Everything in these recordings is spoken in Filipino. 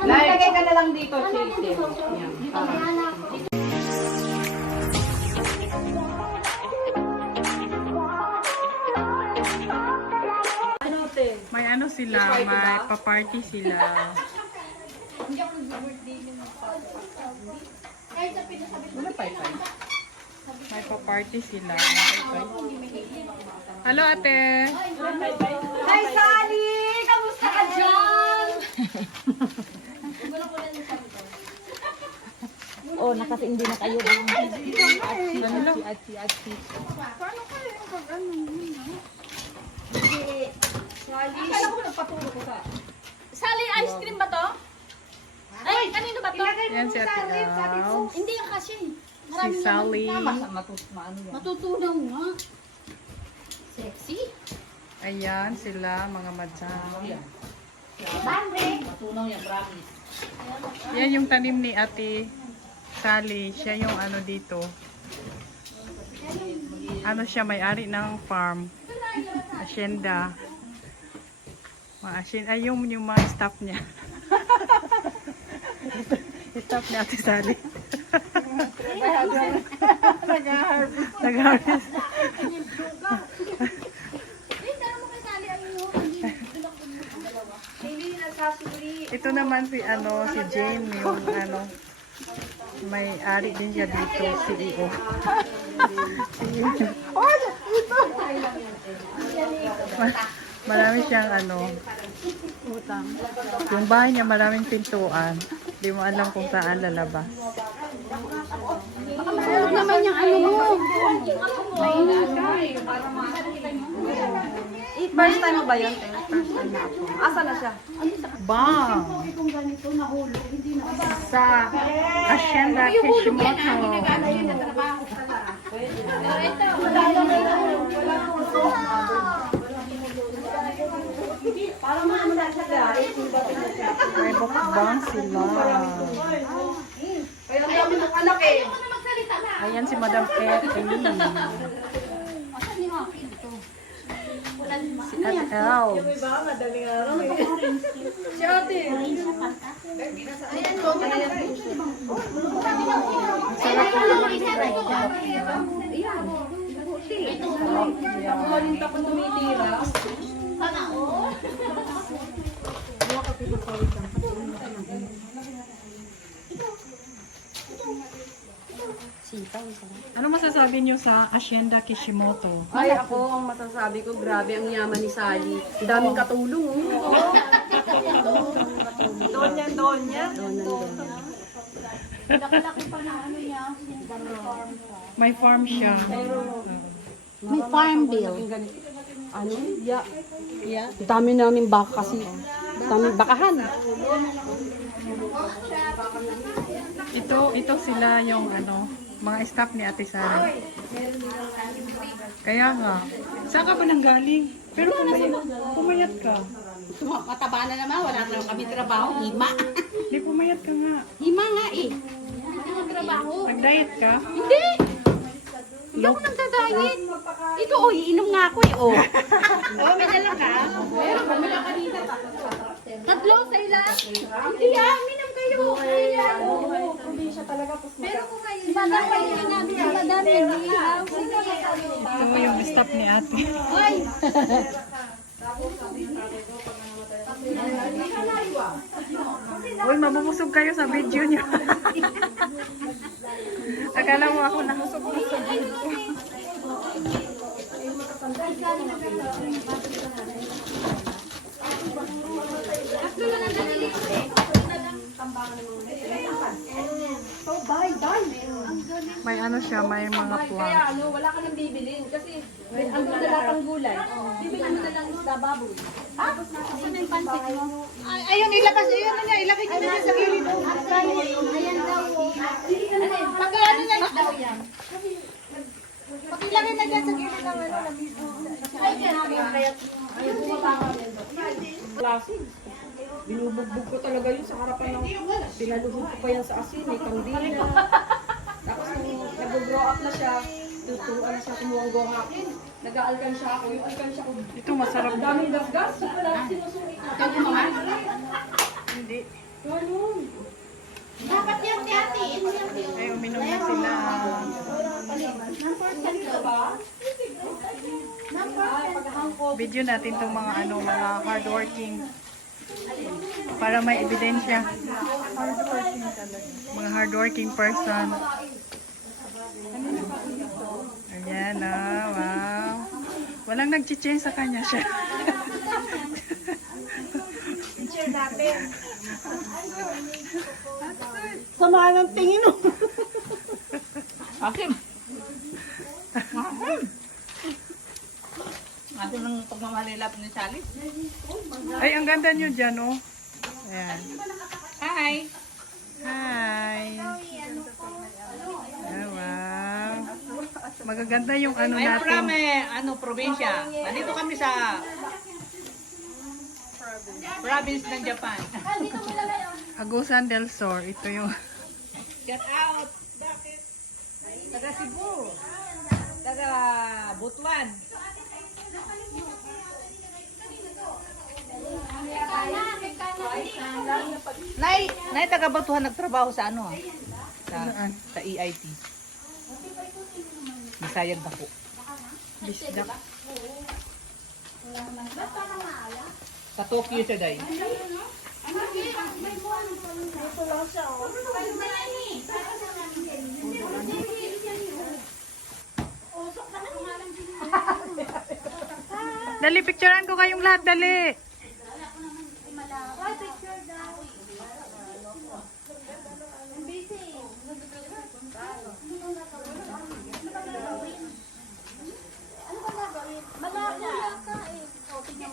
Lalagay ka na lang dito, Chase. May ano sila, may pa-party sila. Wala pa ito. May pa-party sila. Hello, ate. Hi, Sally! Kamusta ka dyan? Oh, nakasindi na kayo. Ano lang? Atsi. Paano kaya yung pag-ano yun, ha? Sally, akala ko nagpaturo ko sa... Sally, ice cream ba to? Ay, kanino ba to? Yan si ate Al. Hindi yung kasi. Si Sally. Matutunaw nga. Sexy. Ayan sila, mga madam. Matunaw yan, promise. Yan yung tanim ni ate Sally. Siya yung ano dito. Ano siya, may-ari ng farm. Asyenda. Ay, yung mga staff niya. Staff ni ate Sally. Nag-harvest. Ito naman si si Jane, yung may ari din siya dito, CEO. Marami siyang utang. Yung bahay niya maraming pintuan. Hindi mo alam kung saan lalabas. Huwag naman yung ano mo. First time mo ba yun? First time na ako. Asa na siya? Bang! Sa Hacienda Kishimoto. May bukbang sila. Kaya ang dami ng anak eh. Ayan si Madam Petty. Si Ate Elves. Si ate. Malinta pang tumitira. Ano masasabi niyo sa Hacienda Kishimoto? Ay, ako, ang masasabi ko, grabe ang yaman ni Sally. Ang daming katulong. Doon yan. May farm siya. May farm bill. Ano? Yeah. Dami namin baka kasi. Daming bakahan. Ito sila yung mga staff ni Ate Sally. Kaya nga, saan ka ba nanggaling? Pero pumayat ka. Mataba na naman. Wala na kami trabaho. Hima. Hindi, pumayat ka nga. Hima nga eh. Ano trabaho? Nag-diet ka? Hindi. Hindi ako nagda-diet. Ito, iinom nga ako eh, may dala ka? Meron, bumila ka dito. Tatlo sa ila? Hindi minom kayo. Probinsya talaga. Pero kung kayo, madami namin ang madami. Ito yung staff ni Ate. Hoy! Uy, mabubusog kayo sa video niyo. Akala mo ako nabusog. May siya, may mga Kaya plants. wala ka nang bibilin. Kasi ang ganda lahat ng gulay. Bibilin mo na lang isda baboy. Saan yung pansit mo? Ayun, ilabas. Ayun na niya. Ilagay niyo na niya sa gilid. Ayan daw. Pagkaano na daw yan. Pakilagay na dyan sa gilid ng Klasig. Binubugbog ko talaga yun sa harapan ng pinaluhod ko pa yan sa asin. May kandila. Tapos nung nag-grow up na siya, tuturuan siya kumuha ang akin. Nag-aalkansya ako. Yung alkansya ko, Ito masarap ang na. daming gas. Wala sinusungit na. Ito yung mga. Hindi. Ganun. Dapat yan, ate. Ay, uminom na sila. Video natin tong mga mga hardworking para may ebidensya. Mga hardworking person. Ayan wow. Walang nag-change sa kanya siya. Sama ng tingin mo. Akim. Akim ng pagmamalilap ni Sally. Ay, ang ganda nyo dyan, oh. Ayan. Hi. Hi. Ah, wow. Magaganda yung ano I'm from natin. probinsya. Nandito kami sa province ng Japan. Agusan del Sur. Ito yung... Get out. Taga Cebu. Taga Butuan. Nay taga Butuan nagtrabaho sa ano? Sa EIT. Bisayag Dako. Bisdak. Sa Tokyo siya day. Dali, picturean ko kayong lahat, dali.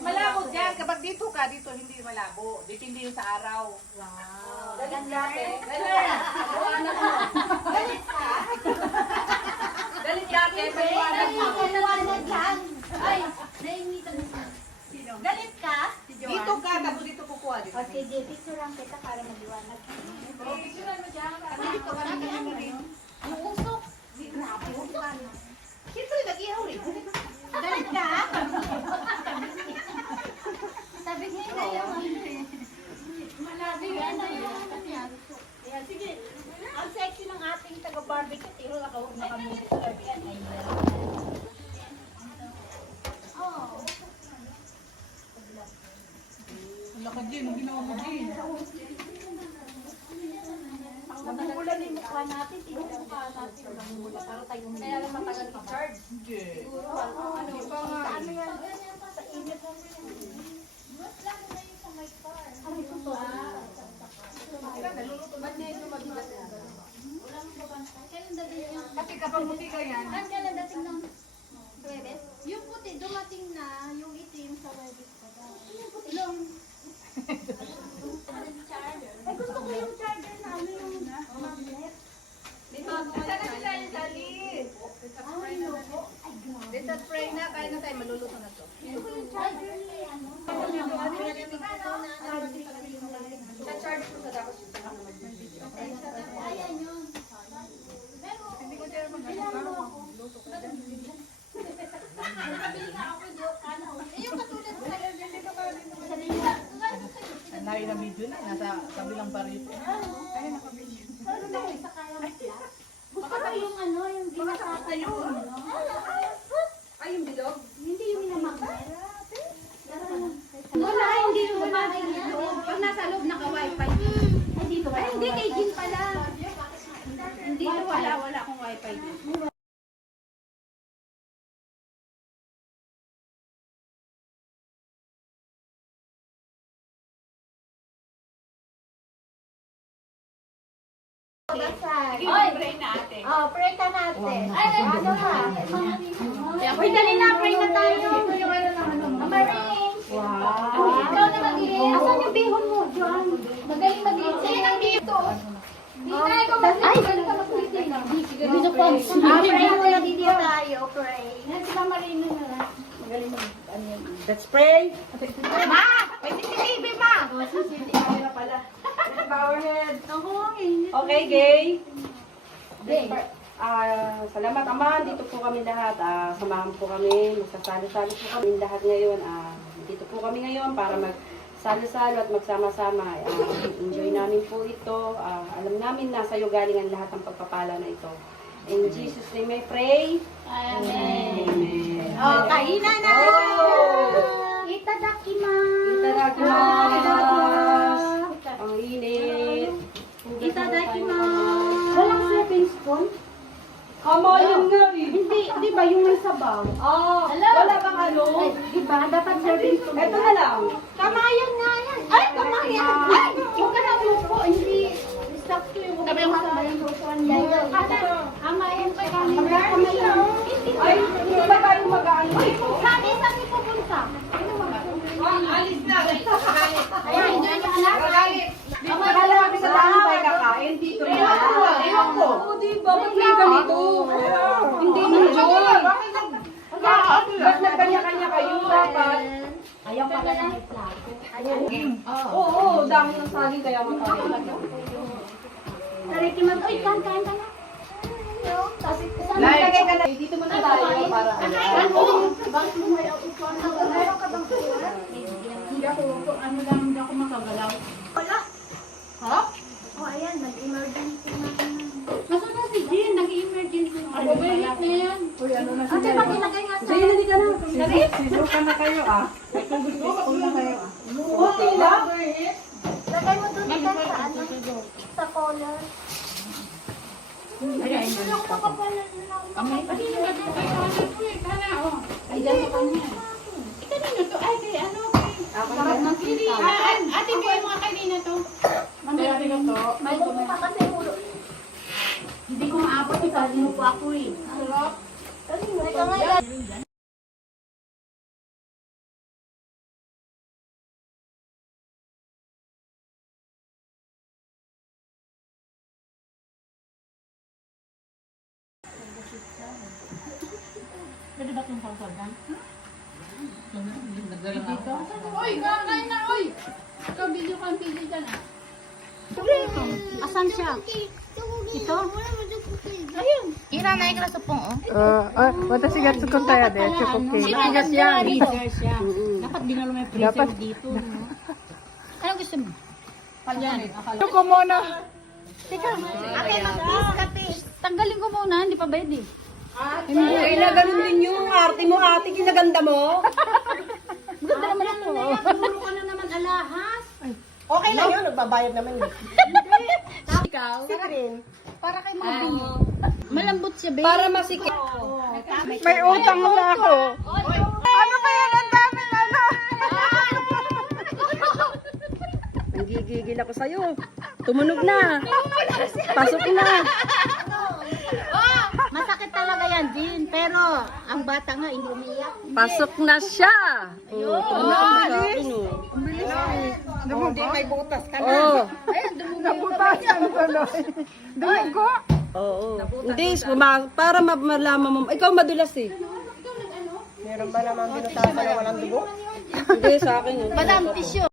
Malabo dyan. Kapag dito ka, dito hindi malabo. Depende yung sa araw. Galit dati. Galit ka? Galit dati. Maliwanag yan. Ay, naimitan na siya. Galit ka? Dito ka, tapos dito kukuha. Dito. O sige, picturean kita para maliwanag. Picturean mo dyan. Kasi dito ka na rin. Ang usok. Grabe, usok. Siyempre, nag-ihaw rin. Galit ka? Sabi niya na yung malabi yan na yung Ayan, sige. Ang sexy ng ating taga-barbecue. Tiro na kawag na kami sa sabihan. Oh. Wala ka din, ginawa mo din. Namulan yung mukha natin. Tingnan yung mukha natin. Namumula. Para tayo kaya lang matagal ka charge. Hindi. Ano yan? Sa init. Ay, ito to. Ba't niya ito mabigat? Kailan dating yung... Kasi kapag muti ka yan, Kailan dating ng Webes? Yung puti, dumating na yung itim sa Webes pa daw. Yung puti? Yung... charger. Ay, gusto ko yung charger na ano yung magnet. dito, saan na sila yung salit? Ay, loko. Ay, grabe. Dito, spray na, kaya na tayo, maluluto na to. Gusto ko yung charger ni ano. Sa-charge ko sa dapat siya. Ayan yun. Pero, kailangan mo ako. Eh, yung katulad sa Nawi na video na, nasa kabilang baryo. Gusto ko yung ano, yung ginasasa yung ano. Ay, yung bilog? Hindi yung minamagnet. Wala, hindi yung gumagnet. Pag nasa loob, naka-wifi. Ay, dito ba? Ay, hindi, kay Jin pala. Hindi, wala akong wifi dito. Oy, pray na ate. Oh, pray ka natin. Ay, ano ka? Uy, dali na, pray na tayo. Yung ano na ano. Maring. Wow. Ikaw na mag-iin. Asan yung bihon mo, John? Magaling mag-iin. Sige nang dito. Ay, magaling ka mag-iin. Dito po. Pray muna dito tayo, pray. Si Mama Rino na lang. Magaling Let's pray. Ma! May CCTV, ma! CCTV na pala. Powerhead. Ako, hindi. Okay, gay. Gay. Salamat Ama, dito po kami lahat. Samahan po kami, magsasalo-salo po kami lahat ngayon. Dito po kami ngayon para magsalo-salo at magsama-sama. Enjoy namin po ito. Alam namin na sa iyo galing ang lahat ng pagpapala na ito. In Jesus' name I pray. Amen. Amen. Oh, kainan na! Itadakimasu! Itadakimasu! Ang init. Itadakimasu! Walang serving spoon? Kama yun nga eh. Hindi, di ba yung may sabaw? Wala bang ano? Di ba? Dapat serving spoon. Ito na lang. Kamayan nga yan. Ay, kamayan! Ay, huwag ka na upo. Hindi, sakto yung kamayan ko. Kamayan pa kami. Kamayan. Ay, hindi ba tayo mag-ano ito? Sabi pupunta. Alis na. Ayan, dyan yung anak. Akala kami sa dami tayo kakain. Dito rin. Ewan ko. Oo, diba? Ba't may ganito? Hindi na-joy. Ba't nagkanya-kanya kayo? Dapat. Ayaw pala na may plato. Oo, dami ng saging kaya matayo. Tarikimas. Uy, kain ka na. Lagay ka na. Dito muna tayo para Bakit mo may upuan? Meron ka bang upuan? Hindi ako makagalaw. Wala. Ha? O, ayan, nag-emergency na. Nasaan na si Jean? Nag-emergency na. Overheat na yan. Uy, ano na Ate, siya? pati lagay nga sa... Jay, hindi ka na. Sisuka na kayo Sisuka na kayo Okay lang. Lagay mo doon ka sa ano? Sa collar. Ayan, Ano ko pa pala na Pati yung gato kay Kana po eh. Kana, oh. Ay, dyan sa kanya. Kanino to? Ay, kay ano? Kay... Ate, bigay mga kanina to. Kaya tingnan to. May bumuka kasi ulo. Hindi ko maabot ito. Hindi po ako eh. Teka nga. Pwede ba itong pangsagan? Uy, kakain na, uy! Ikaw-video ka ang pili dyan, ah. Asan siya? Ito? Ayun. Ira na yung rasupong, oh. Watashi ga tsukuntaya de, chukuki. Freezer siya. Dapat dinalo mo yung freezer Dapat. dito, no? Ano gusto mo? Yan. Chuko muna. Teka, akin mag-taste ka, taste. Tanggalin ko muna, hindi pa pwede. Hindi na ganun din yung arte mo, ate. Kinaganda mo. Maganda naman ako. Puro ka na naman alahas. Okay lang yun. Nagbabayad naman yun. Ikaw? Si Green. Para kay mga binyo. Malambot siya, babe. Para masikip. May utang na ako. Ano ba yan? Ang daming ano. Nanggigigil ako sa'yo. Tumunog na. Pasok na. Masakit talaga yan, Jean. Pero, ang bata nga, hindi umiyak. Pasok na siya. Tumunog na siya. Dumugo? May butas ka na. Oo. Nabutasan tuloy. Dumugo? Oo. Hindi, para malaman mo. Ikaw madulas eh. Meron ba naman binutasan na walang dugo? Hindi, sa akin yun. Madam, tissue.